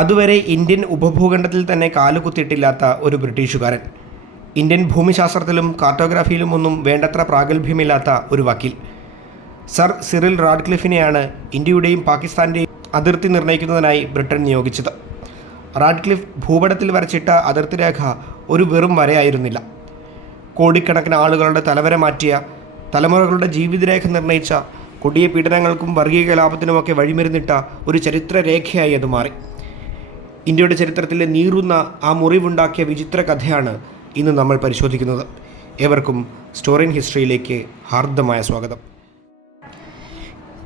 അതുവരെ ഇന്ത്യൻ ഉപഭൂഖണ്ഡത്തിൽ തന്നെ കാലുകുത്തിയിട്ടില്ലാത്ത ഒരു ബ്രിട്ടീഷുകാരൻ, ഇന്ത്യൻ ഭൂമിശാസ്ത്രത്തിലും കാർട്ടോഗ്രാഫിയിലും ഒന്നും വേണ്ടത്ര പ്രാഗൽഭ്യമില്ലാത്ത ഒരു വക്കീൽ സർ സിറിൽ റാഡ്ക്ലിഫിനെയാണ് ഇന്ത്യയുടെയും പാകിസ്ഥാൻ്റെയും അതിർത്തി നിർണ്ണയിക്കുന്നതിനായി ബ്രിട്ടൻ നിയോഗിച്ചത്. റാഡ്ക്ലിഫ് ഭൂപടത്തിൽ വരച്ചിട്ട അതിർത്തി രേഖ ഒരു വെറും വരയായിരുന്നില്ല. കോടിക്കണക്കിന് ആളുകളുടെ തലവര മാറ്റിയ, തലമുറകളുടെ ജീവിതരേഖ നിർണ്ണയിച്ച, കൊടിയ പീഡനങ്ങൾക്കും വർഗീയ കലാപത്തിനുമൊക്കെ വഴിമരുന്നിട്ട ഒരു ചരിത്രരേഖയായി അത് മാറി. ഇന്ത്യയുടെ ചരിത്രത്തിലെ നീറുന്ന ആ മുറിവുണ്ടാക്കിയ വിചിത്ര കഥയാണ് ഇന്ന് നമ്മൾ പരിശോധിക്കുന്നത്. ഏവർക്കും സ്റ്റോറി ഇൻ ഹിസ്റ്ററിയിലേക്ക് ഹാർദമായ സ്വാഗതം.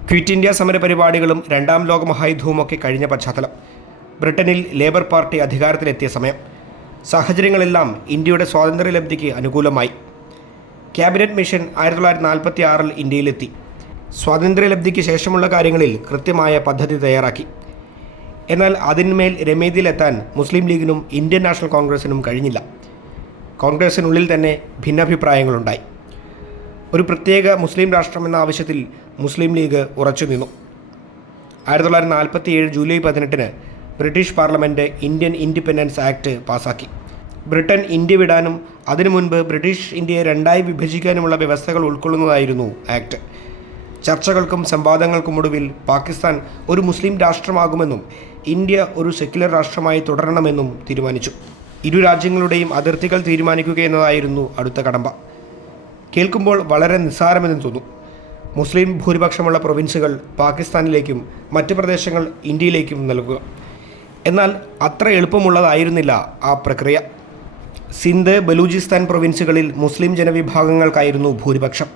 ക്വിറ്റ് ഇന്ത്യ സമര പരിപാടികളും രണ്ടാം ലോക മഹായുദ്ധവുമൊക്കെ കഴിഞ്ഞ പശ്ചാത്തലം, ബ്രിട്ടനിൽ ലേബർ പാർട്ടി അധികാരത്തിലെത്തിയ സമയം, സാഹചര്യങ്ങളെല്ലാം ഇന്ത്യയുടെ സ്വാതന്ത്ര്യലബ്ധിക്ക് അനുകൂലമായി. Cabinet mission 1946 ഇന്ത്യയിലെത്തി. സ്വാതന്ത്ര്യലബ്ധിക്ക് ശേഷമുള്ള കാര്യങ്ങളിൽ കൃത്യമായ പദ്ധതി തയ്യാറാക്കി. എന്നാൽ അതിന്മേൽ രമേതിയിലെത്താൻ മുസ്ലിം ലീഗിനും ഇന്ത്യൻ നാഷണൽ കോൺഗ്രസിനും കഴിഞ്ഞില്ല. കോൺഗ്രസിനുള്ളിൽ തന്നെ ഭിന്നാഭിപ്രായങ്ങളുണ്ടായി. ഒരു പ്രത്യേക മുസ്ലിം രാഷ്ട്രം എന്ന ആവശ്യത്തിൽ മുസ്ലിം ലീഗ് ഉറച്ചു നിന്നു. 1947 July 18 British parliament Indian independence act പാസാക്കി. ബ്രിട്ടൻ ഇന്ത്യ വിടാനും അതിനു മുൻപ് ബ്രിട്ടീഷ് ഇന്ത്യയെ രണ്ടായി വിഭജിക്കാനുമുള്ള വ്യവസ്ഥകൾ ഉൾക്കൊള്ളുന്നതായിരുന്നു ആക്ട്. ചർച്ചകൾക്കും സംവാദങ്ങൾക്കുമൊടുവിൽ പാകിസ്ഥാൻ ഒരു മുസ്ലിം രാഷ്ട്രമാകുമെന്നും ഇന്ത്യ ഒരു സെക്യുലർ രാഷ്ട്രമായി തുടരണമെന്നും തീരുമാനിച്ചു. ഇരു രാജ്യങ്ങളുടെയും അതിർത്തികൾ തീരുമാനിക്കുക എന്നതായിരുന്നു അടുത്ത കടമ്പ. കേൾക്കുമ്പോൾ വളരെ നിസ്സാരമെന്ന് തോന്നും. മുസ്ലിം ഭൂരിപക്ഷമുള്ള പ്രൊവിൻസുകൾ പാകിസ്ഥാനിലേക്കും മറ്റ് പ്രദേശങ്ങൾ ഇന്ത്യയിലേക്കും നൽകുക. എന്നാൽ അത്ര എളുപ്പമുള്ളതായിരുന്നില്ല ആ പ്രക്രിയ. സിന്ധ്, ബലൂചിസ്ഥാൻ പ്രൊവിൻസുകളിൽ മുസ്ലിം ജനവിഭാഗങ്ങൾക്കായിരുന്നു ഭൂരിപക്ഷം.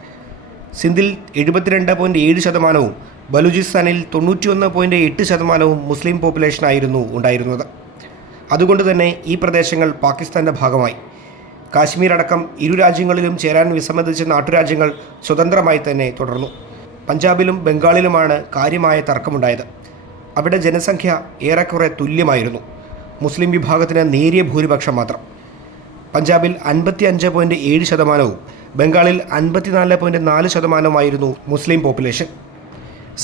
സിന്ധിൽ 72.7%, ബലൂചിസ്ഥാനിൽ 91.8% മുസ്ലിം പോപ്പുലേഷനായിരുന്നു ഉണ്ടായിരുന്നത്. അതുകൊണ്ട് തന്നെ ഈ പ്രദേശങ്ങൾ പാകിസ്ഥാൻ്റെ ഭാഗമായി. കാശ്മീർ അടക്കം ഇരു രാജ്യങ്ങളിലും ചേരാൻ വിസമ്മതിച്ച നാട്ടുരാജ്യങ്ങൾ സ്വതന്ത്രമായി തന്നെ തുടർന്നു. പഞ്ചാബിലും ബംഗാളിലുമാണ് കാര്യമായ തർക്കമുണ്ടായത്. അവിടെ ജനസംഖ്യ ഏറെക്കുറെ തുല്യമായിരുന്നു. മുസ്ലിം വിഭാഗത്തിന് നേരിയ ഭൂരിപക്ഷം മാത്രം. പഞ്ചാബിൽ 55.7%, ബംഗാളിൽ 54.4% മുസ്ലിം പോപ്പുലേഷൻ.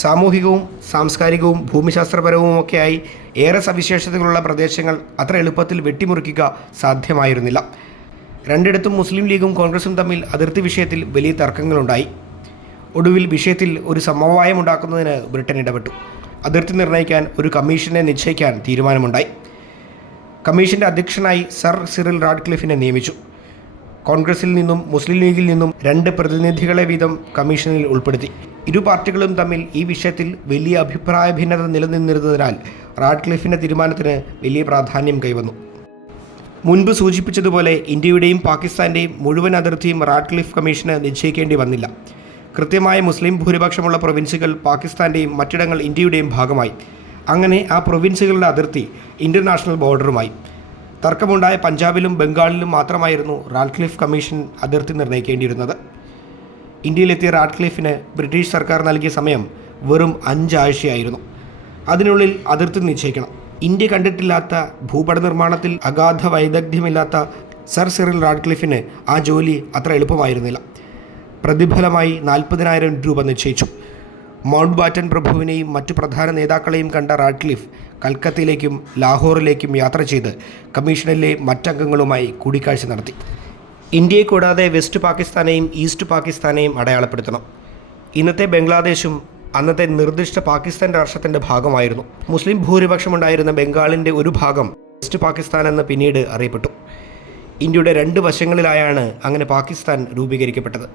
സാമൂഹികവും സാംസ്കാരികവും ഭൂമിശാസ്ത്രപരവുമൊക്കെയായി ഏറെ സവിശേഷതകളുള്ള പ്രദേശങ്ങൾ അത്ര എളുപ്പത്തിൽ വെട്ടിമുറിക്കുക സാധ്യമായിരുന്നില്ല. രണ്ടിടത്തും മുസ്ലിം ലീഗും കോൺഗ്രസും തമ്മിൽ അതിർത്തി വിഷയത്തിൽ വലിയ തർക്കങ്ങളുണ്ടായി. ഒടുവിൽ വിഷയത്തിൽ ഒരു സമവായമുണ്ടാക്കുന്നതിന് ബ്രിട്ടൻ ഇടപെട്ടു. അതിർത്തി നിർണ്ണയിക്കാൻ ഒരു കമ്മീഷനെ നിശ്ചയിക്കാൻ തീരുമാനമുണ്ടായി. കമ്മീഷൻ്റെ അധ്യക്ഷനായി സർ സിറിൽ റാഡ്ക്ലിഫിനെ നിയമിച്ചു. കോൺഗ്രസിൽ നിന്നും മുസ്ലിം ലീഗിൽ നിന്നും 2 പ്രതിനിധികളെ വീതം കമ്മീഷനിൽ ഉൾപ്പെടുത്തി. ഇരു പാർട്ടികളും തമ്മിൽ ഈ വിഷയത്തിൽ വലിയ അഭിപ്രായ ഭിന്നത നിലനിന്നിരുന്നതിനാൽ റാഡ്ക്ലിഫിൻ്റെ തീരുമാനത്തിന് വലിയ പ്രാധാന്യം കൈവന്നു. മുൻപ് സൂചിപ്പിച്ചതുപോലെ ഇന്ത്യയുടെയും പാകിസ്ഥാൻ്റെയും മുഴുവൻ അതിർത്തിയും റാഡ്ക്ലിഫ് കമ്മീഷന് നിശ്ചയിക്കേണ്ടി വന്നില്ല. കൃത്യമായ മുസ്ലിം ഭൂരിപക്ഷമുള്ള പ്രൊവിൻസുകൾ പാകിസ്ഥാൻ്റെയും മറ്റിടങ്ങൾ ഇന്ത്യയുടെയും ഭാഗമായി. അങ്ങനെ ആ പ്രൊവിൻസുകളുടെ അതിർത്തി ഇൻ്റർനാഷണൽ ബോർഡറുമായി. തർക്കമുണ്ടായ പഞ്ചാബിലും ബംഗാളിലും മാത്രമായിരുന്നു റാഡ്ക്ലിഫ് കമ്മീഷൻ അതിർത്തി നിർണ്ണയിക്കേണ്ടിയിരുന്നത്. ഇന്ത്യയിലെത്തിയ റാഡ്ക്ലിഫിന് ബ്രിട്ടീഷ് സർക്കാർ നൽകിയ സമയം വെറും 5 ആഴ്ചയായിരുന്നു. അതിനുള്ളിൽ അതിർത്തി നിശ്ചയിക്കണം. ഇന്ത്യ കണ്ടിട്ടില്ലാത്ത ഭൂപട നിർമ്മാണത്തിൽ അഗാധ വൈദഗ്ധ്യമില്ലാത്ത സർ സിറിൽ റാഡ്ക്ലിഫിന് ആ ജോലി അത്ര എളുപ്പമായിരുന്നില്ല. പ്രതിഫലമായി 40,000 രൂപ നിശ്ചയിച്ചു. മൗണ്ട് ബാറ്റൻ പ്രഭുവിനെയും മറ്റു പ്രധാന നേതാക്കളെയും കണ്ട റാഡ്ക്ലിഫ് കൽക്കത്തയിലേക്കും ലാഹോറിലേക്കും യാത്ര ചെയ്ത് കമ്മീഷനിലെ മറ്റംഗങ്ങളുമായി കൂടിക്കാഴ്ച നടത്തി. ഇന്ത്യയെ കൂടാതെ വെസ്റ്റ് പാകിസ്ഥാനെയും ഈസ്റ്റ് പാകിസ്ഥാനെയും അടയാളപ്പെടുത്തണം. ഇന്നത്തെ ബംഗ്ലാദേശും അന്നത്തെ നിർദ്ദിഷ്ട പാകിസ്ഥാൻ രാഷ്ട്രത്തിൻ്റെ ഭാഗമായിരുന്നു. മുസ്ലിം ഭൂരിപക്ഷമുണ്ടായിരുന്ന ബംഗാളിൻ്റെ ഒരു ഭാഗം വെസ്റ്റ് പാകിസ്ഥാൻ എന്ന് പിന്നീട് അറിയപ്പെട്ടു. ഇന്ത്യയുടെ 2 വശങ്ങളിലായാണ് അങ്ങനെ പാകിസ്ഥാൻ രൂപീകരിക്കപ്പെട്ടത്.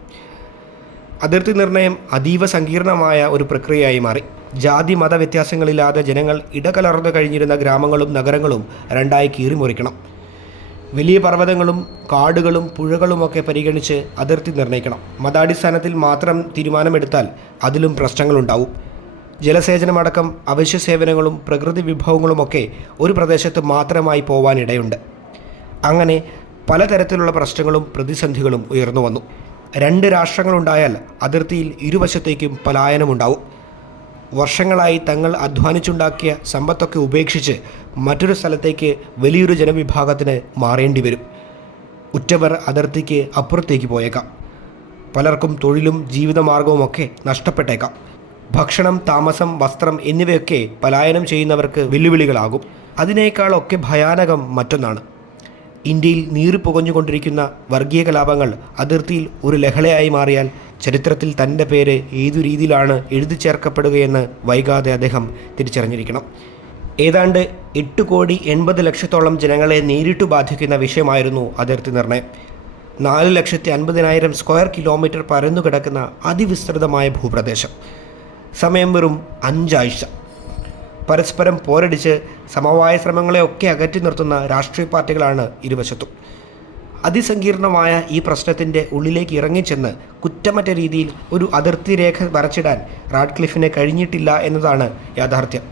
അതിർത്തി നിർണയം അതീവ സങ്കീർണമായ ഒരു പ്രക്രിയയായി മാറി. ജാതി മത വ്യത്യാസങ്ങളില്ലാതെ ജനങ്ങൾ ഇടകലർന്നു കഴിഞ്ഞിരുന്ന ഗ്രാമങ്ങളും നഗരങ്ങളും 2ആയി കീറിമുറിക്കണം. വലിയ പർവ്വതങ്ങളും കാടുകളും പുഴകളുമൊക്കെ പരിഗണിച്ച് അതിർത്തി നിർണ്ണയിക്കണം. മതാടിസ്ഥാനത്തിൽ മാത്രം തീരുമാനമെടുത്താൽ അതിലും പ്രശ്നങ്ങളുണ്ടാവും. ജലസേചനമടക്കം അവശ്യ സേവനങ്ങളും പ്രകൃതി വിഭവങ്ങളുമൊക്കെ ഒരു പ്രദേശത്ത് മാത്രമായി പോവാനിടയുണ്ട്. അങ്ങനെ പലതരത്തിലുള്ള പ്രശ്നങ്ങളും പ്രതിസന്ധികളും ഉയർന്നു വന്നു. 2 രാഷ്ട്രങ്ങളുണ്ടായാൽ അതിർത്തിയിൽ ഇരുവശത്തേക്കും പലായനമുണ്ടാവും. വർഷങ്ങളായി തങ്ങൾ അധ്വാനിച്ചുണ്ടാക്കിയ സമ്പത്തൊക്കെ ഉപേക്ഷിച്ച് മറ്റൊരു സ്ഥലത്തേക്ക് വലിയൊരു ജനവിഭാഗത്തിന് മാറേണ്ടി വരും. ഉറ്റവർ അതിർത്തിക്ക് അപ്പുറത്തേക്ക് പോയേക്കാം. പലർക്കും തൊഴിലും ജീവിതമാർഗവുമൊക്കെ നഷ്ടപ്പെട്ടേക്കാം. ഭക്ഷണം, താമസം, വസ്ത്രം എന്നിവയൊക്കെ പലായനം ചെയ്യുന്നവർക്ക് വെല്ലുവിളികളാകും. അതിനേക്കാളൊക്കെ ഭയാനകം മറ്റൊന്നാണ്. ഇന്ത്യയിൽ നീറിപ്പുകഞ്ഞുകൊണ്ടിരിക്കുന്ന വർഗീയ കലാപങ്ങൾ അതിർത്തിയിൽ ഒരു ലഹളയായി മാറിയാൽ ചരിത്രത്തിൽ തൻ്റെ പേര് ഏതു രീതിയിലാണ് എഴുതി ചേർക്കപ്പെടുകയെന്ന് വൈകാതെ അദ്ദേഹം തിരിച്ചറിഞ്ഞിരിക്കണം. ഏതാണ്ട് 8,80,00,000 ജനങ്ങളെ നേരിട്ട് ബാധിക്കുന്ന വിഷയമായിരുന്നു അതിർത്തി നിർണയം. 4,50,000 സ്ക്വയർ കിലോമീറ്റർ പരന്നുകിടക്കുന്ന അതിവിസ്തൃതമായ ഭൂപ്രദേശം. സമയം വെറും 5 ആഴ്ച. പരസ്പരം പോരടിച്ച് സമവായ ശ്രമങ്ങളെയൊക്കെ അകറ്റി നിർത്തുന്ന രാഷ്ട്രീയ പാർട്ടികളാണ് ഇരുവശത്തും. അതിസങ്കീർണമായ ഈ പ്രശ്നത്തിൻ്റെ ഉള്ളിലേക്ക് ഇറങ്ങിച്ചെന്ന് കുറ്റമറ്റ രീതിയിൽ ഒരു അതിർത്തി രേഖ വരച്ചിടാൻ റാഡ്ക്ലിഫിന് കഴിഞ്ഞിട്ടില്ല എന്നതാണ് യാഥാർത്ഥ്യം.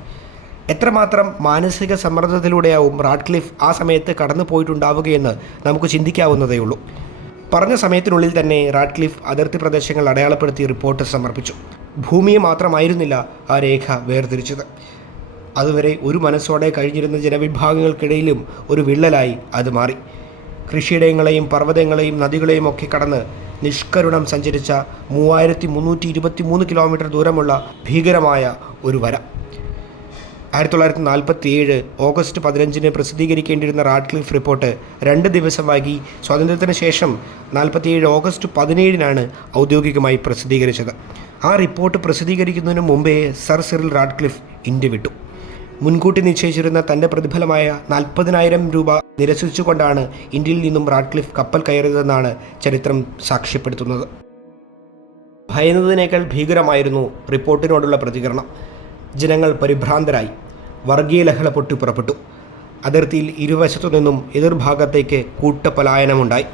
എത്രമാത്രം മാനസിക സമ്മർദ്ദത്തിലൂടെയാവും റാഡ്ക്ലിഫ് ആ സമയത്ത് കടന്നു പോയിട്ടുണ്ടാവുകയെന്ന് നമുക്ക് ചിന്തിക്കാവുന്നതേയുള്ളൂ. പറഞ്ഞ സമയത്തിനുള്ളിൽ തന്നെ റാഡ്ക്ലിഫ് അതിർത്തി പ്രദേശങ്ങൾ അടയാളപ്പെടുത്തി റിപ്പോർട്ട് സമർപ്പിച്ചു. ഭൂമിയെ മാത്രമായിരുന്നില്ല ആ രേഖ വേർതിരിച്ചത്. അതുവരെ ഒരു മനസ്സോടെ കഴിഞ്ഞിരുന്ന ജനവിഭാഗങ്ങൾക്കിടയിലും ഒരു വിള്ളലായി അത് മാറി. കൃഷിയിടങ്ങളെയും പർവ്വതങ്ങളെയും നദികളെയും ഒക്കെ കടന്ന് നിഷ്കരുണം സഞ്ചരിച്ച 3,323 കിലോമീറ്റർ ദൂരമുള്ള ഭീകരമായ ഒരു വര. 1947 ഓഗസ്റ്റ് 15 പ്രസിദ്ധീകരിക്കേണ്ടിയിരുന്ന റാഡ്ക്ലിഫ് റിപ്പോർട്ട് 2 ദിവസം വൈകി സ്വാതന്ത്ര്യത്തിന് ശേഷം 47 ഓഗസ്റ്റ് 17 ഔദ്യോഗികമായി പ്രസിദ്ധീകരിച്ചത്. ആ റിപ്പോർട്ട് പ്രസിദ്ധീകരിക്കുന്നതിന് മുമ്പേ സർ സിറിൽ റാഡ്ക്ലിഫ് ഇന്ത്യ വിട്ടു. മുൻകൂട്ടി നിശ്ചയിച്ചിരുന്ന തൻ്റെ പ്രതിഫലമായ 40,000 രൂപ നിരസിച്ചുകൊണ്ടാണ് ഇന്ത്യയിൽ നിന്നും റാഡ്ക്ലിഫ് കപ്പൽ കയറിയതെന്നാണ് ചരിത്രം സാക്ഷ്യപ്പെടുത്തുന്നത്. ഭയന്നതിനേക്കാൾ ഭീകരമായിരുന്നു റിപ്പോർട്ടിനോടുള്ള പ്രതികരണം. ജനങ്ങൾ പരിഭ്രാന്തരായി. വർഗീയ ലഹള പൊട്ടിപ്പുറപ്പെട്ടു. അതിർത്തിയിൽ ഇരുവശത്തു നിന്നും എതിർഭാഗത്തേക്ക് കൂട്ടപലായനമുണ്ടായി.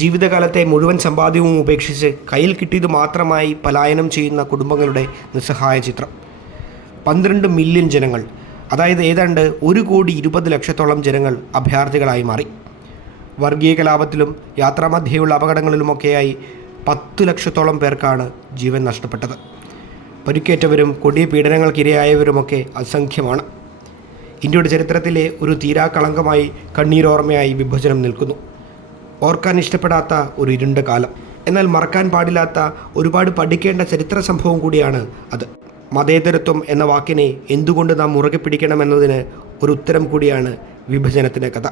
ജീവിതകാലത്തെ മുഴുവൻ സമ്പാദ്യവും ഉപേക്ഷിച്ച് കയ്യിൽ കിട്ടിയത് മാത്രമായി പലായനം ചെയ്യുന്ന കുടുംബങ്ങളുടെ നിസ്സഹായ ചിത്രം. 12 മില്യൺ ജനങ്ങൾ, അതായത് ഏതാണ്ട് 1,20,00,000 ജനങ്ങൾ അഭയാർത്ഥികളായി മാറി. വർഗീയ കലാപത്തിലും യാത്രാമധ്യേയുള്ള അപകടങ്ങളിലുമൊക്കെയായി 10 ലക്ഷത്തോളം പേർക്കാണ് ജീവൻ നഷ്ടപ്പെട്ടത്. പരിക്കേറ്റവരും കൊടിയ പീഡനങ്ങൾക്കിരയായവരുമൊക്കെ അസംഖ്യമാണ്. ഇന്ത്യയുടെ ചരിത്രത്തിലെ ഒരു തീരാക്കളങ്കമായി കണ്ണീരോർമ്മയായി വിഭജനം നിൽക്കുന്നു. ഓർക്കാൻ ഇഷ്ടപ്പെടാത്ത ഒരു ഇരുണ്ട കാലം, എന്നാൽ മറക്കാൻ പാടില്ലാത്ത ഒരുപാട് പഠിക്കേണ്ട ചരിത്ര സംഭവം കൂടിയാണ് അത്. മതേതരത്വം എന്ന വാക്കിനെ എന്തുകൊണ്ട് നാം മുറുകെ പിടിക്കണമെന്നതിന് ഒരു ഉത്തരം കൂടിയാണ് വിഭജനത്തിൻ്റെ കഥ.